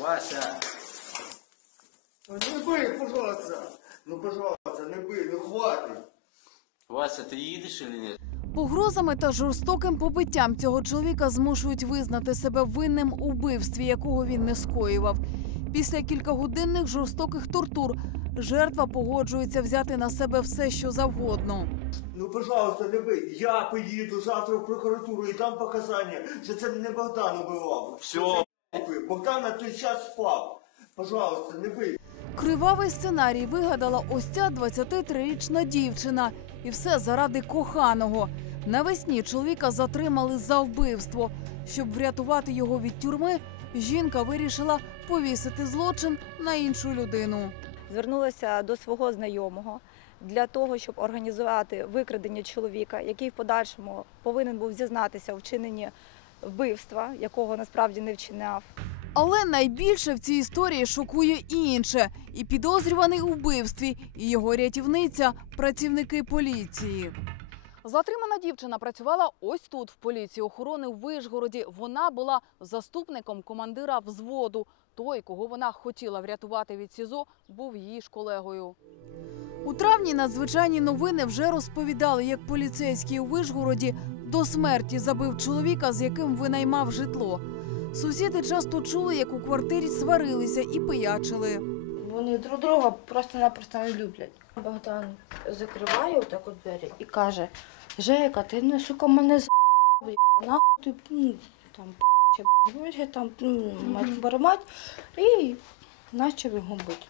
Вася, Ну, Не бий, пожалуйста. Ну, пожалуйста, не бий, ну хватить. Вася, ти їдеш чи ні? Погрозами та жорстоким побиттям цього чоловіка змушують визнати себе винним у вбивстві, якого він не скоював. Після кількагодинних жорстоких тортур жертва погоджується взяти на себе все, що завгодно. Ну, пожалуйста, не бий. Я поїду завтра в прокуратуру і дам показання, що це не Богдан убивав. Все. Богдан на той час спав. Пожалуйста, не бий. Кривавий сценарій вигадала ось ця 23-річна дівчина. І все заради коханого. Навесні чоловіка затримали за вбивство. Щоб врятувати його від тюрми, жінка вирішила повісити злочин на іншу людину. звернулася до свого знайомого для того, щоб організувати викрадення чоловіка, який в подальшому повинен був зізнатися у вчиненні вбивства, якого насправді не вчиняв. Але найбільше в цій історії шокує інше: і підозрюваний у вбивстві, і його рятівниця працівники поліції. Затримана дівчина працювала ось тут, в поліції охорони в Вишгороді. Вона була заступником командира взводу. Той, кого вона хотіла врятувати від СІЗО, був її ж колегою. У травні надзвичайні новини вже розповідали, як поліцейський у Вишгороді до смерті забив чоловіка, з яким винаймав житло. Сусіди часто чули, як у квартирі сварилися і пиячили. Вони друг друга просто-напросто не люблять. Богдан закриває отак от двері і каже: Жека, ти не сука мене з нахуй ти ну, там п***, там ну, мать бармать і почав його бити.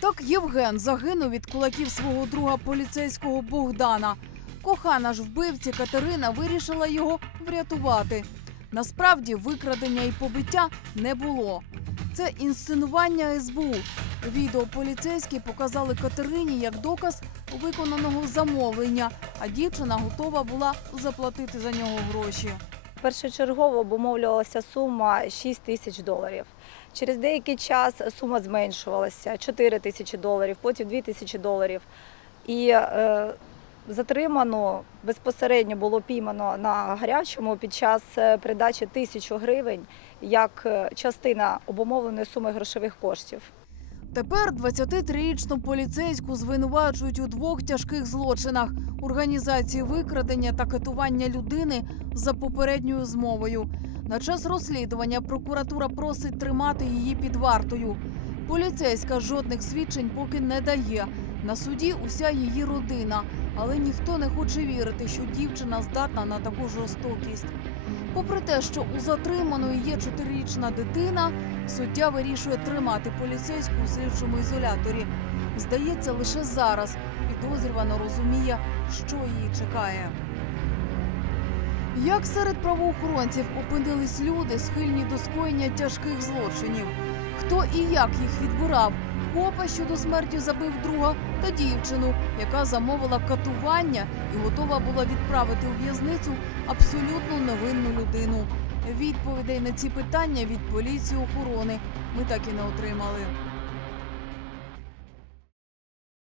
Так Євген загинув від кулаків свого друга поліцейського Богдана. Кохана ж вбивці Катерина вирішила його врятувати. Насправді викрадення і побиття не було. Це інсценування СБУ. Відео поліцейські показали Катерині як доказ виконаного замовлення, а дівчина готова була заплатити за нього гроші. Першочергово обумовлювалася сума 6 тисяч доларів. Через деякий час сума зменшувалася 4 тисячі доларів, потім 2 тисячі доларів. І е, затриману безпосередньо було піймано на гарячому під час е, передачі тисячу гривень як е, частина обумовленої суми грошових коштів. Тепер 23-річну поліцейську звинувачують у двох тяжких злочинах: організації викрадення та катування людини за попередньою змовою. На час розслідування прокуратура просить тримати її під вартою. Поліцейська жодних свідчень поки не дає. На суді уся її родина, але ніхто не хоче вірити, що дівчина здатна на таку жорстокість. Попри те, що у затриманої є чотирирічна дитина, суддя вирішує тримати поліцейську у слідчому ізоляторі. Здається, лише зараз підозрювано розуміє, що її чекає. Як серед правоохоронців опинились люди, схильні до скоєння тяжких злочинів? Хто і як їх відбирав? Копа, що до смерті забив друга, та дівчину, яка замовила катування і готова була відправити у в'язницю абсолютно невинну людину. Відповідей на ці питання від поліції охорони ми так і не отримали.